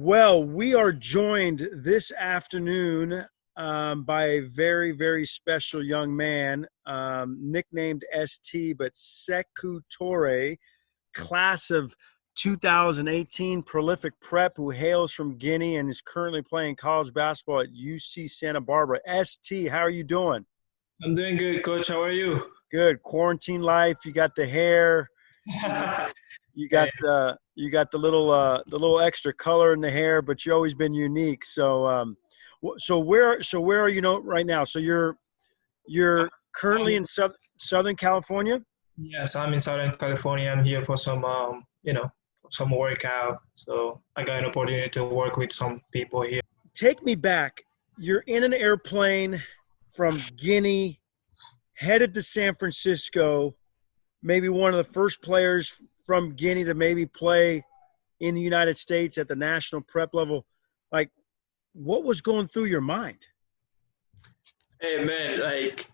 Well, we are joined this afternoon by a very, very special young man, nicknamed ST, but Sekou Toure, class of 2018, prolific prep, who hails from Guinea and is currently playing college basketball at UC Santa Barbara. ST, how are you doing? I'm doing good, coach. How are you? Good. Quarantine life. You got the hair. You Yeah, got the little extra color in the hair, but you always been unique. So where are you know right now? So you're currently I'm, in Southern California. yes, I'm in Southern California. I'm here for some workout. So I got an opportunity to work with some people here. Take me back. You're in an airplane from Guinea, headed to San Francisco. Maybe one of the first players from Guinea to maybe play in the United States at the national prep level. Like, what was going through your mind? Hey man, like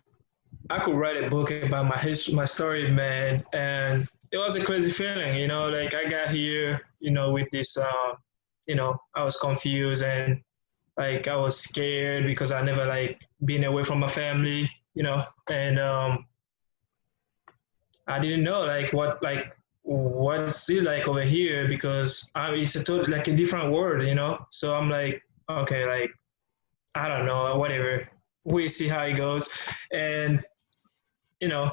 I could write a book about my story, man, and it was a crazy feeling. Like I got here, with this, I was confused and like I was scared because I never like been away from my family, and I didn't know what it's still like over here because it's like a different world. So I'm like, okay, like I don't know, whatever. We see how it goes, and you know,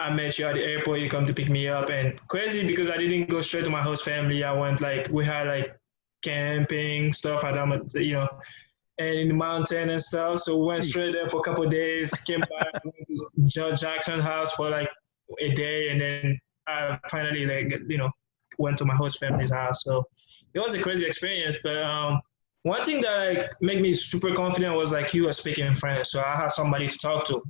I met you at the airport. You come to pick me up, and crazy because I didn't go straight to my host family. I went like we had like camping stuff at and in the mountain and stuff. So we went straight there for a couple of days. Came back, went to Judge Jackson's house for like a day, and then I finally went to my host family's house. So it was a crazy experience. But one thing that like made me super confident was like you were speaking French, so I had somebody to talk to.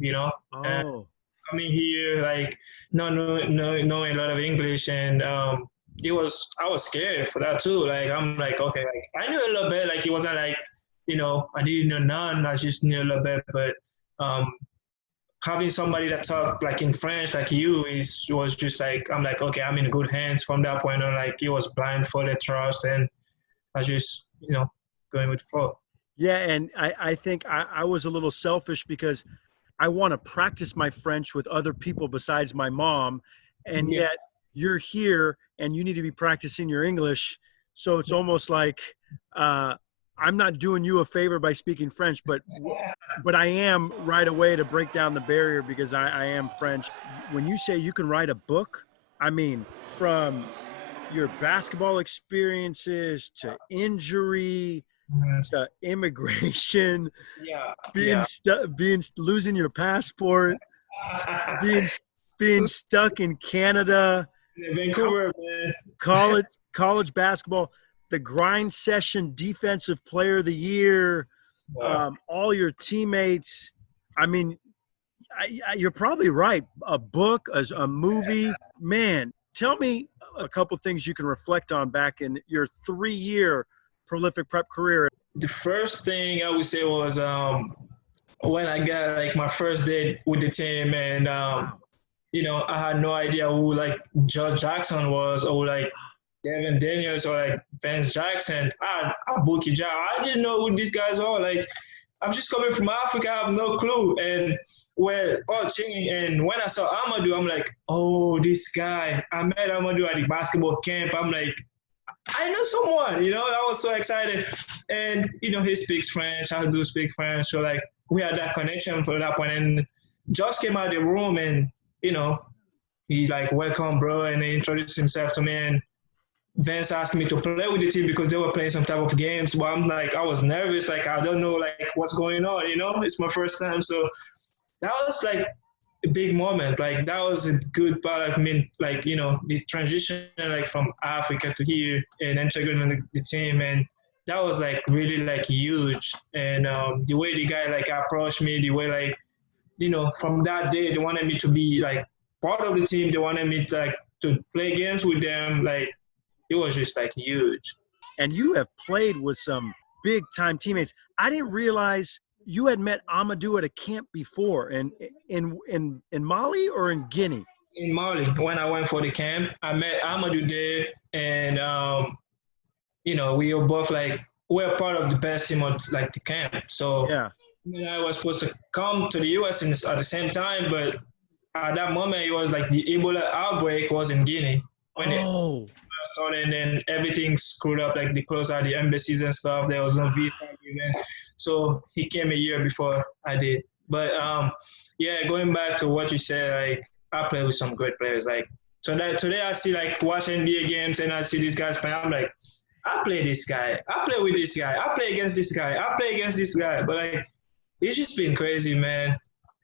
And Oh, coming here like no knowing a lot of English and I was scared for that too. Like I'm like okay, like I knew a little bit. Like it wasn't like I didn't know none. I just knew a little bit, but um, having somebody that talked like in French like you is was just like I'm like okay, I'm in good hands from that point on. Like it was blindfolded trust, and I just going with the flow. yeah. And I think I was a little selfish because I want to practice my French with other people besides my mom. And Yeah. yet you're here and you need to be practicing your English. So it's almost like uh, I'm not doing you a favor by speaking French, but I am right away to break down the barrier because I am French. When you say you can write a book, I mean, from your basketball experiences to injury Mhm. to immigration, Yeah, being yeah. stuck, losing your passport, being being stuck in Canada, co- Vancouver, man. college basketball, the grind session defensive player of the year, Wow. all your teammates. I mean, you're probably right. A book, as a movie, man. Tell me a couple things you can reflect on back in your 3-year prolific prep career. The first thing I would say was when I got like my first day with the team, and Wow. I had no idea who like George Jackson was, or like Devin Daniels, or like Vance Jackson. Abuki Ja. I didn't know who these guys are. Like I'm just coming from Africa. I have no clue. And well, oh, chinging. And when I saw Amadou, I'm like, oh, this guy. I met Amadou at the basketball camp. I'm like, I know someone. I was so excited. And he speaks French. I do speak French. So like we had that connection for that point. And Josh came out of the room, and you know he like welcome bro, and he introduced himself to me. And Vance asked me to play with the team because they were playing some type of games. But I'm like, I was nervous. Like I don't know like what's going on. It's my first time. So that was like a big moment. Like that was a good part of me. Like the transition like from Africa to here and integrating the team, and that was like really like huge. And the way the guy like approached me, the way like from that day they wanted me to be like part of the team. They wanted me to play games with them. Like it was just like huge. And you have played with some big time teammates. I didn't realize you had met Amadou at a camp before in Mali or in Guinea. In Mali, when I went for the camp, I met Amadou there, and we were both like we're part of the best team of like the camp. So Yeah. I was supposed to come to the US at the same time, but at that moment it was like the Ebola outbreak was in Guinea when it Oh. started, and then everything screwed up. Like they closed out the embassies and stuff. There was no visa agreement, so he came a year before I did. But yeah, going back to what you said, like I play with some great players. Like so that today I see like watch NBA games and I see these guys playing. I'm like, I play this guy. I play with this guy. I play against this guy. I play against this guy. But like, it's just been crazy, man.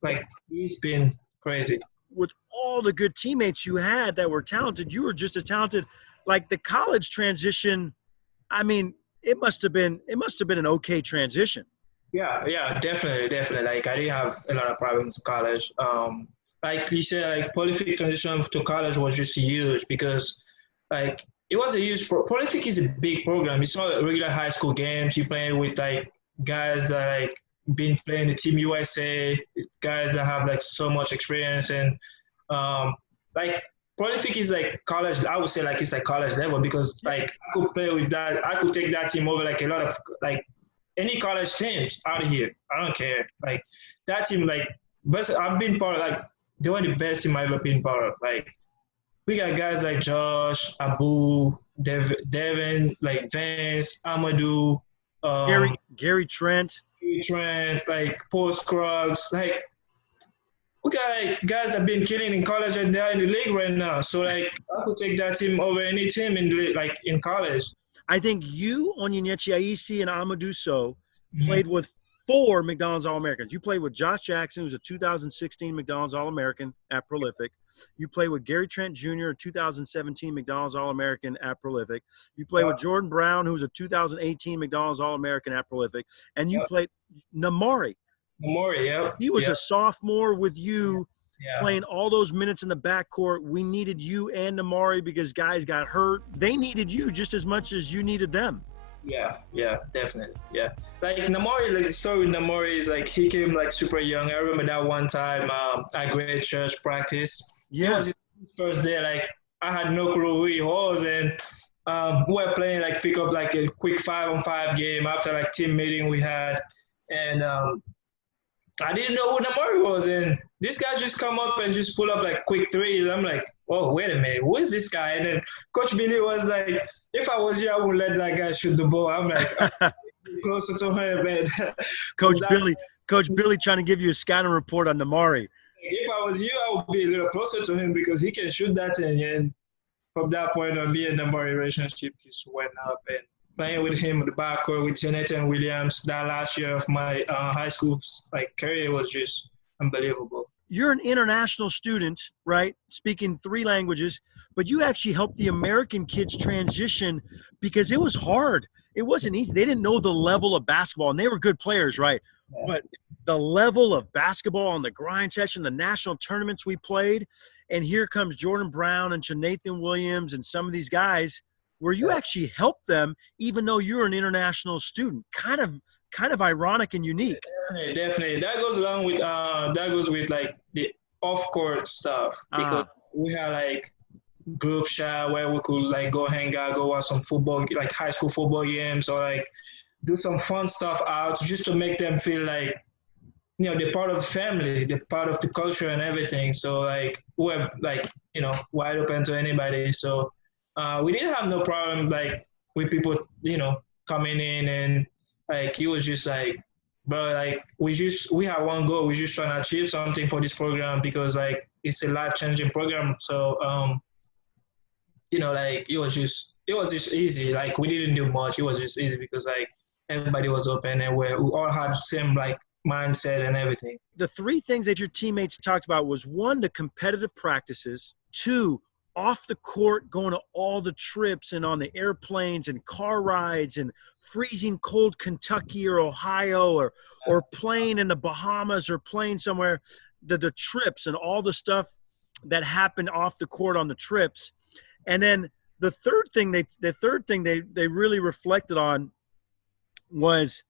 Like, it's been crazy. With all the good teammates you had that were talented, you were just as talented. Like the college transition, I mean, it must have been an okay transition. Yeah, definitely, definitely. Like, I didn't have a lot of problems in college. Like you said, like prolific transition to college was just huge because, like, it was a huge. Prolific is a big program. It's not regular high school games. You playing with like guys that like been playing the Team USA, guys that have like so much experience and like prolific is like college. I would say like it's like college level because like I could play with that. I could take that team over like a lot of like any college teams out of here. I don't care. Like that team, like best I've been part of like they were the best team I've ever been part of. Like we got guys like Josh, Abu, Devin, like Vance, Amadou, um, Gary Trent. Trent, like Paul Scruggs, like we got like, guys that been killing in college and they're in the league right now. So like I could take that team over any team in the, like in college. I think you, Onyenyechi Aisi, and Amadou Sow played Mm-hmm. with 4 McDonald's All-Americans. You played with Josh Jackson, who's a 2016 McDonald's All-American at Prolific. You played with Gary Trent Jr., a 2017 McDonald's All-American at Prolific. You played with Yep. Jordan Brown, who's a 2018 McDonald's All-American at Prolific. And you Yep. played Namari. Memorial, yep. He was Yep. a sophomore with you Yeah. playing all those minutes in the backcourt. We needed you and Namari because guys got hurt. They needed you just as much as you needed them. Yeah, definitely. Yeah. Like Namori, like the story with Namori is like he came like super young. I remember that one time at Great Church practice. It Yeah. was his first day, like I had no clue who he was and we were playing like pick up like a quick 5-on-5 game after like team meeting we had and I didn't know who Namori was, and this guy just come up and just pull up like quick threes. I'm like, oh, wait a minute, who is this guy? And then Coach Billy was like, if I was you, I wouldn't let that guy shoot the ball. I'm like, I'm closer to him, man. Coach That- Billy trying to give you a scouting report on Namari. if I was you, I would be a little closer to him because he can shoot that thing. And from that point on, me and Namori relationship just went up. And playing with him in the backcourt with Jonathan Williams that last year of my high school like career was just unbelievable. You're an international student, right? Speaking 3 languages, but you actually helped the American kids transition because it was hard. It wasn't easy. They didn't know the level of basketball, and they were good players, right? Yeah. But the level of basketball on the grind session, the national tournaments we played, and here comes Jordan Brown and Nathan Williams and some of these guys where you actually helped them even though you're an international student. Kind of ironic and unique. Definitely. That goes along with like the off court stuff because we had like group chat where we could like go hang out, go watch some football, like high school football games, or like do some fun stuff out just to make them feel like they're part of the family, they're part of the culture and everything. So like we're like wide open to anybody. So we didn't have no problem like with people coming in and like he was just like, bro, like we have one goal. We're just trying to achieve something for this program because like it's a life changing program. So like it was just easy. Like we didn't do much. It was just easy because like everybody was open and we all had the same like mindset and everything. The 3 things that your teammates talked about was 1, the competitive practices, 2, off the court, going to all the trips and on the airplanes and car rides and freezing cold Kentucky or Ohio or playing in the Bahamas or playing somewhere, the trips and all the stuff that happened off the court on the trips. And then the third thing they really reflected on was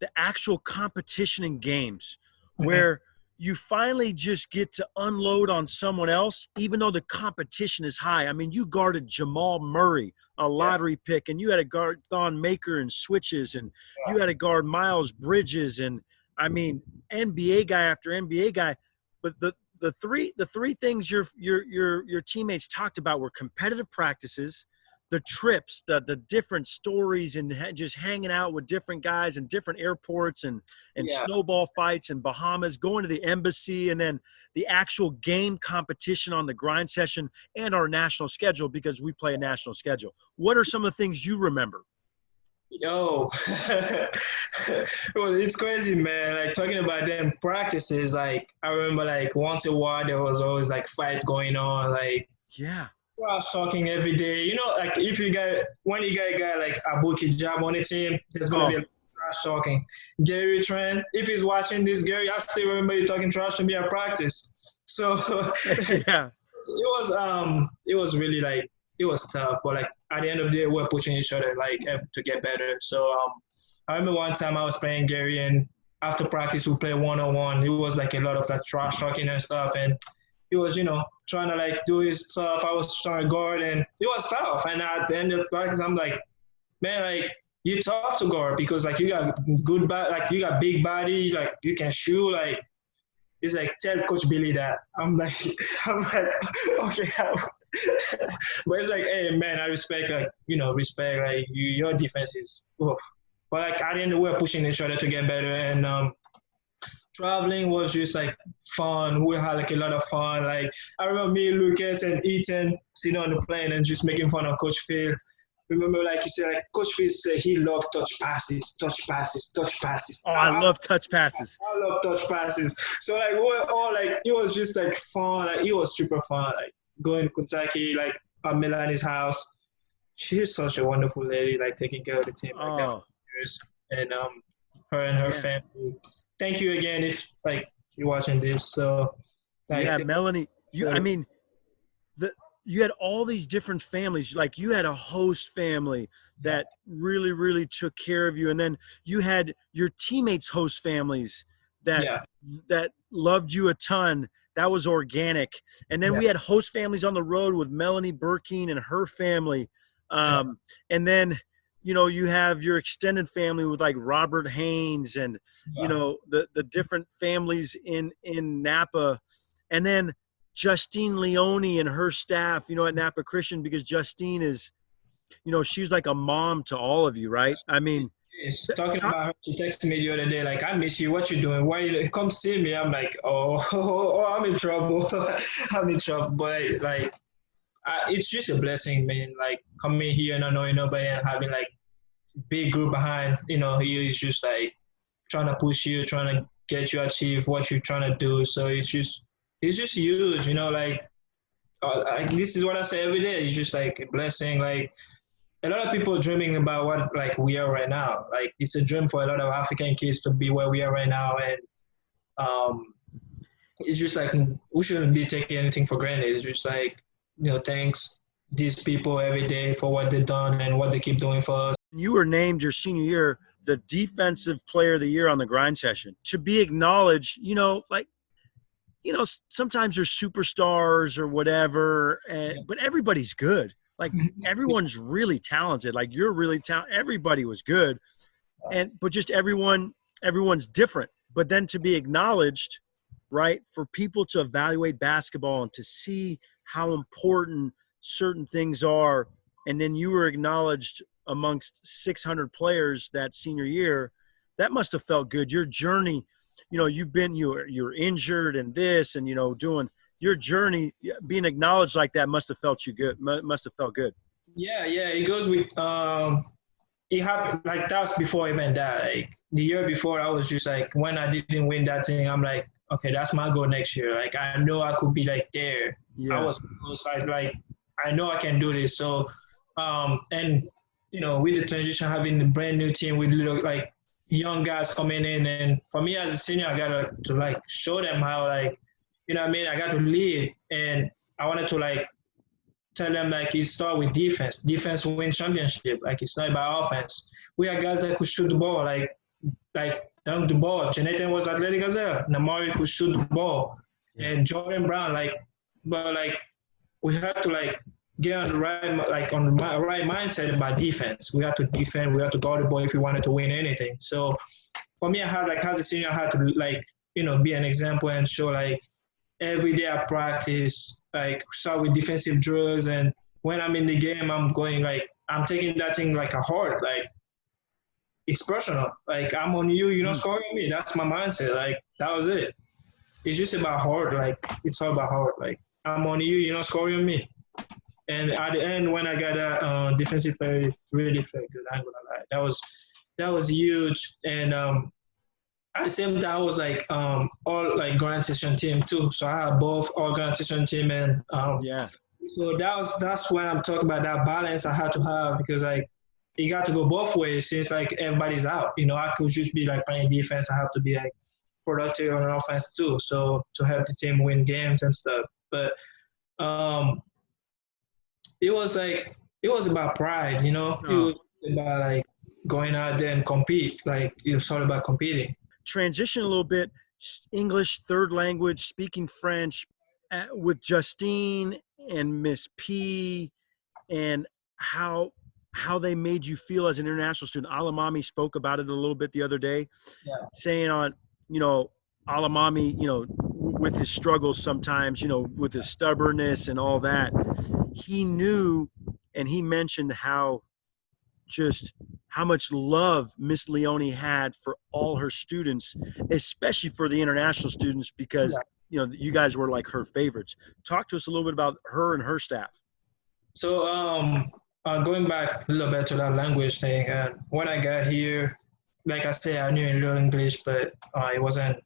the actual competition in games where you finally just get to unload on someone else, even though the competition is high. I mean, you guarded Jamal Murray a lottery pick, and you had to guard Thon Maker and switches, and you had to guard Miles Bridges, and I mean NBA guy after NBA guy. But the three things your teammates talked about were competitive practices, the trips, the different stories, and just hanging out with different guys in different airports, and snowball fights in Bahamas, going to the embassy, and then the actual game competition on the grind session and our national schedule, because we play a national schedule. What are some of the things you remember? Yo, well, it's crazy, man. Like talking about them practices, like I remember, like once a while there was always like fight going on, like Yeah. trash talking every day. You know, like if you got when you got a guy like Abuki Jab on the team, there's gonna be a trash talking. Gary Trent, if he's watching this, Gary, I still remember you talking trash to me at practice. So Yeah. it was really like it was tough, but like at the end of the day, we're pushing each other like to get better. So I remember one time I was playing Gary, and after practice we played 1-on-1. It was like a lot of like trash talking and stuff, and he was trying to like do his stuff. I was trying to guard, and it was tough. And at the end of practice, I'm like, man, like you tough to guard because like you got good like you got big body, like you can shoot, like he's like, tell Coach Billy that. I'm like, okay. But it's like, hey, man, I respect, like, respect, like, your defense is, oof. But like, at the end, we're pushing each other to get better. And traveling was just like fun. We had like a lot of fun. Like, I remember me, Lucas, and Ethan sitting on the plane and just making fun of Coach Phil. Remember, like you said, like Coach Phil said he loves touch passes, touch passes, touch passes. Oh, I love touch passes. I love touch passes. So like we were all like, it was just like fun. Like it was super fun. Like going to Kentucky, like at Melani's house. She's such a wonderful lady. Like taking care of the team like that for years. And her and her family. Thank you again if like you're watching this. So like, Melanie. I mean, you had all these different families. Like you had a host family that really, really took care of you. And then you had your teammates' host families that loved you a ton. That was organic. And then we had host families on the road with Melanie Burkine and her family. And then, you have your extended family with like Robert Haynes and, the different families in Napa. And then Justine Leone and her staff, at Napa Christian, because Justine is, she's like a mom to all of you, right? I mean, talking about her, she texted me the other day, like, I miss you. What you doing? Why you come see me? I'm like, oh, I'm in trouble. I'm in trouble. But like, it's just a blessing, man. Like coming here and not knowing nobody and having like big group behind, he is just like trying to push you, trying to get you achieve what you're trying to do. So it's just huge, like this is what I say every day. It's just like a blessing. Like a lot of people dreaming about what like we are right now. Like it's a dream for a lot of African kids to be where we are right now, and it's just like we shouldn't be taking anything for granted. It's just like thanks these people every day for what they've done and what they keep doing for us. You were named your senior year the defensive player of the year on the grind session. To be acknowledged, sometimes there's superstars or whatever, but everybody's good. Like everyone's really talented. Like you're really talented. Everybody was good. But just everyone's different. But then to be acknowledged, right, for people to evaluate basketball and to see how important certain things are. And then you were acknowledged amongst 600 players that senior year. That must have felt good. Your journey, you're injured and this and, doing your journey, being acknowledged like that must have felt good. Yeah. It goes with, it happened like that was before even that. Like the year before, I was just like, when I didn't win that thing, I'm like, okay, that's my goal next year. Like I know I could be like there. I was like, I know I can do this. So, and with the transition, having the brand new team with little like young guys coming in, and for me as a senior, I got to like show them how like, what I mean? I got to lead, and I wanted to like tell them like it start with defense. Defense win championship. Like it's not about offense. We are guys that could shoot the ball, like dunk the ball. Jonathan was athletic as well. Namari could shoot the ball, and Jordan Brown but we had to like get on the right, like on the right mindset about defense. We had to defend. We had to guard the ball if we wanted to win anything. So for me, I had like as a senior, I had to like be an example and show like every day I practice, like start with defensive drills, and when I'm in the game, I'm going like I'm taking that thing like a heart, like it's personal. Like I'm on you, you're not scoring me. That's my mindset. Like that was it. It's just about heart. Like it's all about heart. Like I'm on you, you're not scoring me. And at the end, when I got that defensive player, it really felt good. I'm gonna lie. That was huge. And at the same time, I was like all like organization team too. So I had both organization team and Yeah. so that's when I'm talking about that balance I had to have because like you got to go both ways since like everybody's out. I could just be like playing defense. I have to be like productive on offense too. So to help the team win games and stuff. But um, it was about pride. It Oh. was about like going out there and compete. Like it was all about competing. Transition a little bit. English third language, speaking French, with Justine and Miss P, and how they made you feel as an international student. Alamami spoke about it a little bit the other day, Yeah. saying on Alamami, with his struggles sometimes, with his stubbornness and all that, he knew, and he mentioned just how much love Miss Leone had for all her students, especially for the international students, because you guys were like her favorites. Talk to us a little bit about her and her staff. So going back a little bit to that language thing, when I got here, like I said, I knew a little English, but it wasn't,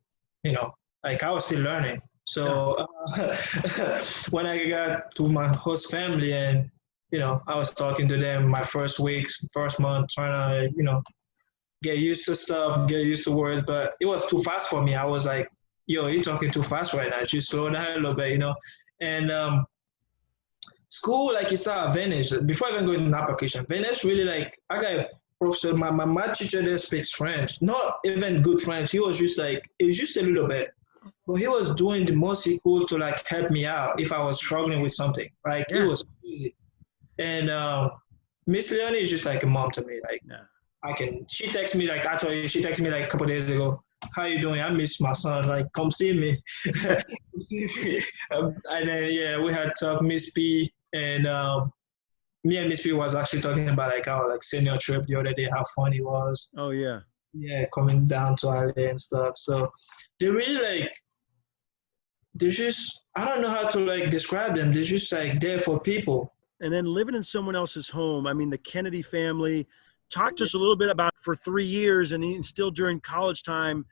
like I was still learning. So when I got to my host family and I was talking to them my first week, first month, trying to get used to stuff, get used to words, but it was too fast for me. I was like, yo, you're talking too fast right now. Just slow down a little bit. And school, like it's not advantage. Before I even go into Napa application, Venice really like I got a professor, my math teacher there speaks French. Not even good French. He was just like it was just a little bit. But he was doing the most he could to like help me out if I was struggling with something. Like it Yeah. was crazy. And Miss Leonie is just like a mom to me. Like she texts me like actually she texted me like a couple days ago. How you doing? I miss my son. Like come see me. Come see me. And then we had talk Miss P and me and Miss P was actually talking about like our like senior trip the other day, how fun it was. Oh yeah. Yeah, coming down to LA and stuff. So they really like they're just I don't know how to like describe them. They're just like there for people. And then living in someone else's home. I mean, the Kennedy family. Talk to us a little bit about for 3 years and still during college time,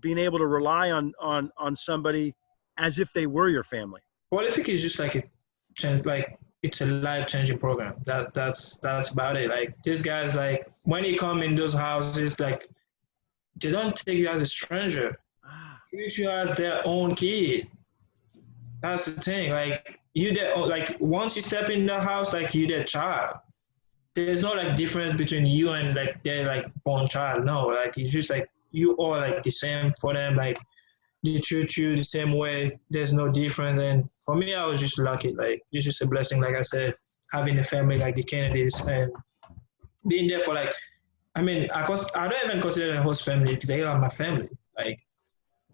being able to rely on somebody as if they were your family. Well, I think it's just like it's a life changing program. That's about it. Like these guys, like when you come in those houses, like they don't take you as a stranger. Treat you as their own kid. That's the thing. Like you their like once you step in the house, like you their child. There's no like difference between you and like their like born child. No, like it's just like you all like the same for them. Like they treat you the same way. There's no difference. And for me, I was just lucky. Like it's just a blessing. Like I said, having a family like the Kennedys and being there for like. I mean, I don't even consider them host family. They are my family. Like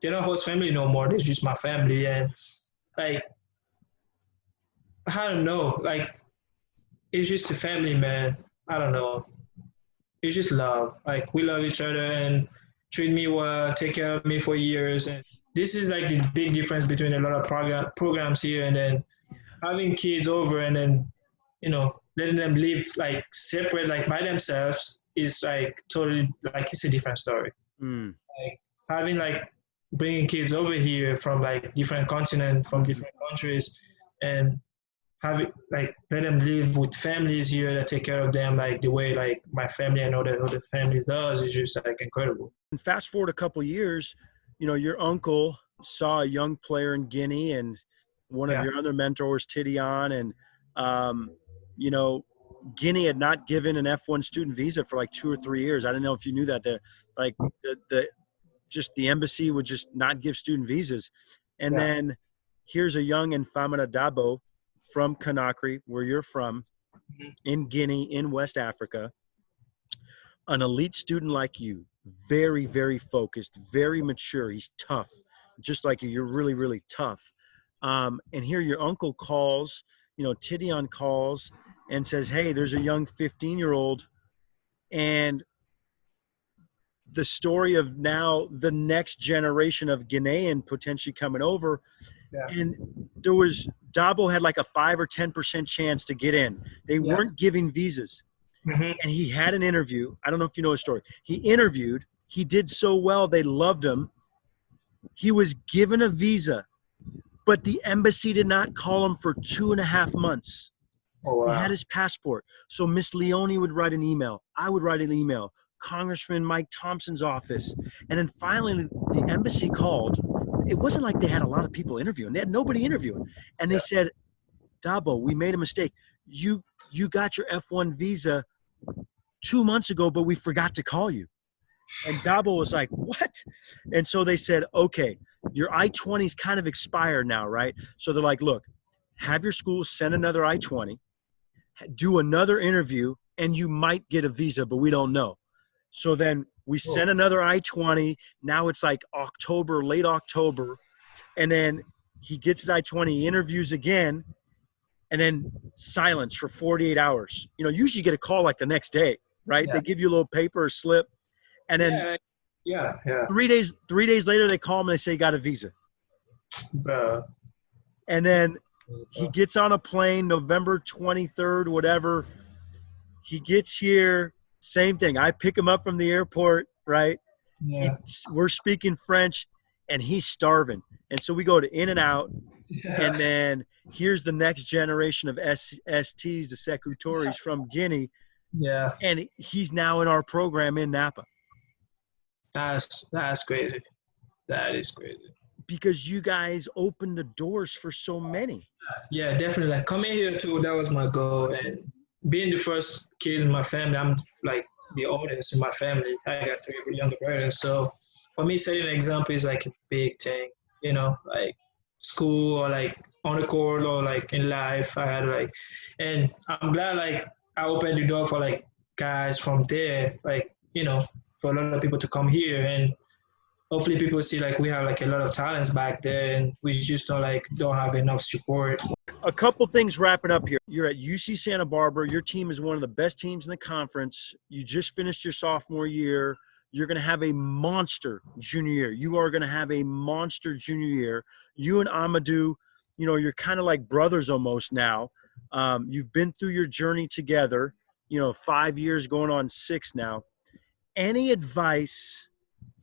they're not host family no more. They're just my family. And like I don't know. Like it's just a family, man. I don't know. It's just love. Like we love each other and treat me well, take care of me for years. And this is like the big difference between a lot of programs here and then having kids over and then letting them live like separate, like by themselves is like totally like it's a different story. Mm. Like having like bringing kids over here from like different continents, from different countries, and have it like let them live with families here that take care of them like the way like my family and other families does is just like incredible. And fast forward a couple years, your uncle saw a young player in Guinea and one of your other mentors, Tidiane, and you know, Guinea had not given an F1 student visa for like 2 or 3 years. I don't know if you knew that. The embassy would just not give student visas. And then here's a young N'Famana Dabo from Conakry, where you're from, in Guinea, in West Africa, an elite student like you, very, very focused, very mature. He's tough, just like you. You're really, really tough. And here your uncle calls, Tidion calls and says, hey, there's a young 15-year-old. And the story of now the next generation of Ghanaian potentially coming over. Yeah. And there was, Dabo had like a 5 or 10% chance to get in. They weren't giving visas. Mm-hmm. And he had an interview. I don't know if you know his story. He interviewed. He did so well. They loved him. He was given a visa, but the embassy did not call him for 2.5 months. Oh, wow. He had his passport. So Miss Leone would write an email. I would write an email. Congressman Mike Thompson's office. And then finally the embassy called. It wasn't like they had a lot of people interviewing. They had nobody interviewing. And they said, Dabo, we made a mistake. You got your F1 visa 2 months ago, but we forgot to call you. And Dabo was like, what? And so they said, okay, your I-20's kind of expired now, right? So they're like, look, have your school send another I-20, do another interview, and you might get a visa, but we don't know. So then we sent another I-20. Now it's like October, late October. And then he gets his I-20, he interviews again, and then silence for 48 hours. Usually you get a call like the next day, right? Yeah. They give you a little paper or slip. And then 3 days later, they call him and they say, got a visa. And then he gets on a plane November 23rd, whatever. He gets here, same thing. I pick him up from the airport, right? Yeah. We're speaking French, and he's starving. And so we go to In-N-Out, and then here's the next generation of STs, the Sekou Toures from Guinea. Yeah. And he's now in our program in Napa. That's crazy. That is crazy. Because you guys opened the doors for so many. Yeah, definitely. Like coming here too, that was my goal. And being the first kid in my family, I'm like the oldest in my family. I got 3 younger brothers. So for me, setting an example is like a big thing, like school or like on the court or like in life. I had like, and I'm glad like I opened the door for like guys from there, like, for a lot of people to come here, and hopefully people see like we have like a lot of talents back there, and we just don't have enough support. A couple things wrapping up here. You're at UC Santa Barbara. Your team is one of the best teams in the conference. You just finished your sophomore year. You're going to have a monster junior year. You are going to have a monster junior year. You and Amadou, you're kind of like brothers almost now. You've been through your journey together, 5 years going on 6 now. Any advice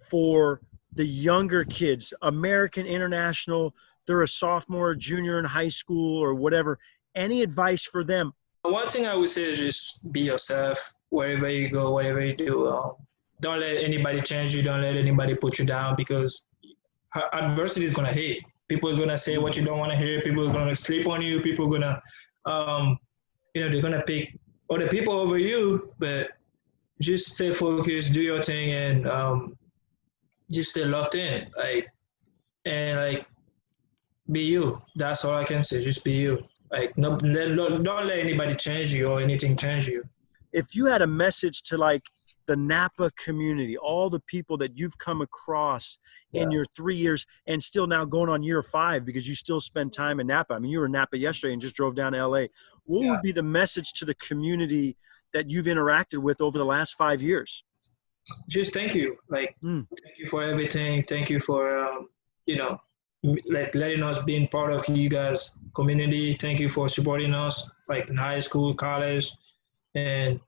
for the younger kids, American, international, they're a sophomore, junior in high school or whatever, any advice for them? One thing I would say is just be yourself wherever you go, whatever you do. Don't let anybody change you. Don't let anybody put you down, because adversity is going to hit. People are going to say what you don't want to hear. People are going to sleep on you. People are going to, they're going to pick other people over you, but just stay focused, do your thing, and just stay locked in. Be you. That's all I can say. Just be you. Don't let anybody change you or anything change you. If you had a message to like the Napa community, all the people that you've come across in your 3 years, and still now going on year 5 because you still spend time in Napa. I mean, you were in Napa yesterday and just drove down to LA. What would be the message to the community that you've interacted with over the last 5 years? Just thank you. Thank you for everything. Thank you for, letting us being part of you guys' community. Thank you for supporting us, like in high school, college, and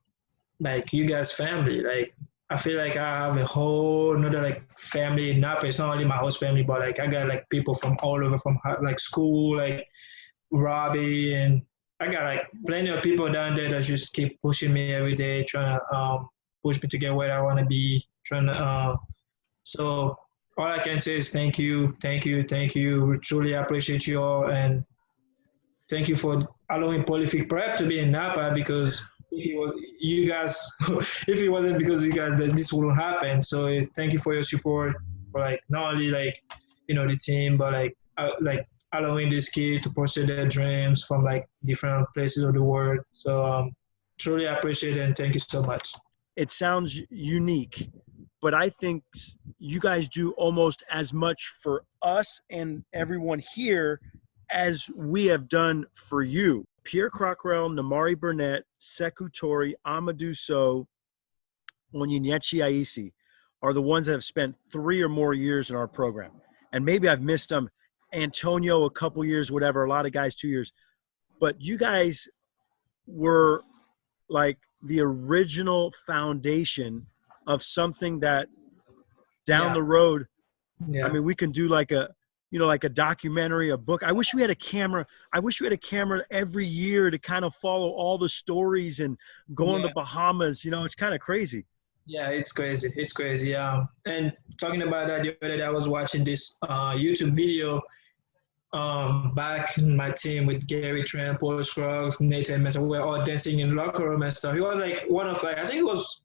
like you guys' family. Like, I feel like I have a whole another like family in Napa. It's not only my host family, but like I got like people from all over, from like school, like Robbie, and I got like plenty of people down there that just keep pushing me every day, trying to push me to get where I want to be. So all I can say is thank you. We truly appreciate you all, and thank you for allowing Prolific Prep to be in Napa, because if it wasn't because of you guys, that this wouldn't happen. So thank you for your support, for like not only like the team, but like allowing this kid to pursue their dreams from like different places of the world. So truly appreciate it and thank you so much. It sounds unique, but I think you guys do almost as much for us and everyone here as we have done for you. Pierre Crockrell, Namari Burnett, Sekou Toure, Amadou Sow, Onyenyechi Aisi are the ones that have spent 3 or more years in our program. And maybe I've missed them. Antonio, a couple years, whatever, a lot of guys, 2 years. But you guys were like the original foundation of something that down Yeah, the road, I yeah, mean, we can do like a, like a documentary, a book. I wish we had a camera. I wish we had a camera every year to kind of follow all the stories and go on the yeah. Bahamas. It's kind of crazy. Yeah, it's crazy. It's crazy. And talking about that, the other day I was watching this YouTube video back in my team with Gary Trent, Paul Scruggs, Nathan Messer. We were all dancing in locker room and stuff. It was like one of like I think it was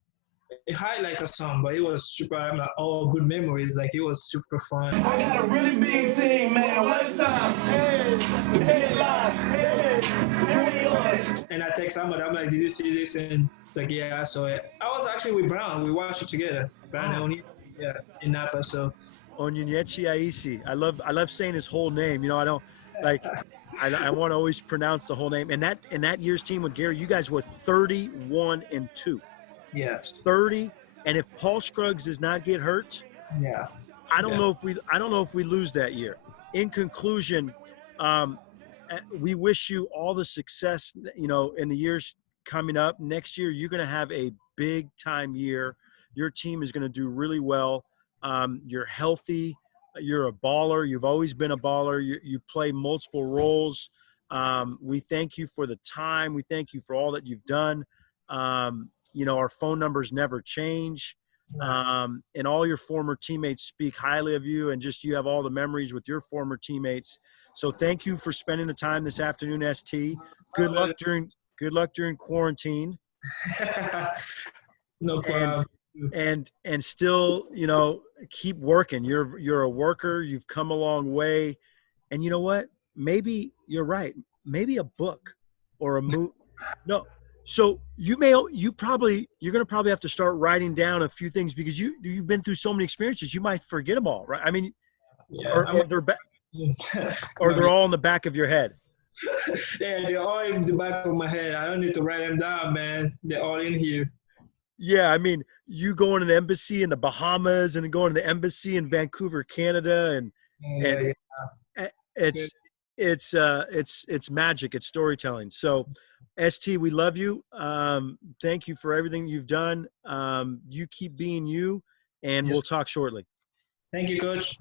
a highlight or something, but it was super. I'm like, all good memories. Like it was super fun. I got a really big team, man. One time, hey, headline, hey, And I text somebody, I'm like, did you see this? And it's like, yeah, I saw it. I was actually with Brown. We watched it together. Brown and O'Neal, yeah, in Napa. So Onyenyechi Aisi. I love saying his whole name. I don't like. I want to always pronounce the whole name. And that year's team with Gary, you guys were 31-2. yes, 30. And if Paul Scruggs does not get hurt, yeah, I don't yeah, know if we lose that year. In conclusion, um, we wish you all the success, in the years coming up. Next year, you're going to have a big time year. Your team is going to do really well. You're healthy. You're a baller. You've always been a baller. You play multiple roles. We thank you for the time. We thank you for all that you've done. Our phone numbers never change. And all your former teammates speak highly of you, and just you have all the memories with your former teammates. So thank you for spending the time this afternoon, ST. Good luck during quarantine, no and problem. still, keep working. You're a worker. You've come a long way, and you know what? Maybe you're right. Maybe a book or a movie. No. So you're going to probably have to start writing down a few things because you've been through so many experiences. You might forget them all, right? I mean, Yeah, or they're all in the back of your head. yeah, they're all in the back of my head. I don't need to write them down, man. They're all in here. Yeah, I mean, you going to the embassy in the Bahamas and going to the embassy in Vancouver, Canada, and Yeah, yeah. Good. it's it's magic. It's storytelling. So, ST, we love you. Thank you for everything you've done. You keep being you, and Yes. we'll talk shortly. Thank you, Coach.